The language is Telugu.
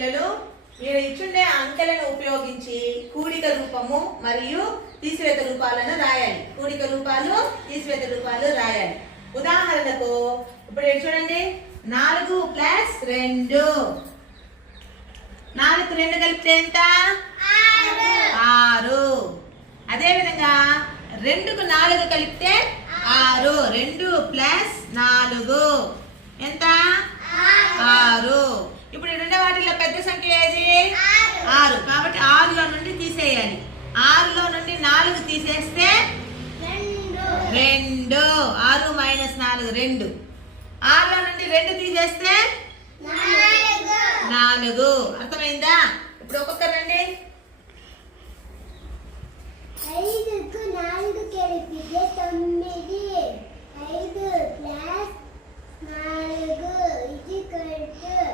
పిల్లలు మీరు ఇచ్చుండే అంకెలను ఉపయోగించి కూడిక రూపము మరియు తీసివేత రూపాలను రాయాలి. కూడిక రూపాలు తీసివేత రూపాలు రాయాలి. ఉదాహరణకు ఇప్పుడు చూడండి 4 + 2 4కు 2 కలిపితే ఎంత 6. అదే విధంగా 2కు 4 కలిపితే 6. 2 + 4 ఎంత 6. ఇప్పుడు రెండో వాటిలో పెద్ద సంఖ్య ఏది 6. కాబట్టి 6లో నుండి తీసేయాలి. 6లో నుండి 4 తీసేస్తే 2. 6 - 4 2. 6లో నుండి 2 తీసేస్తే 4. అర్థమైందా? ఇప్పుడు ఒక్కొక్కరండి. 5కు 4 కలిపితే 9. 5 + 4 =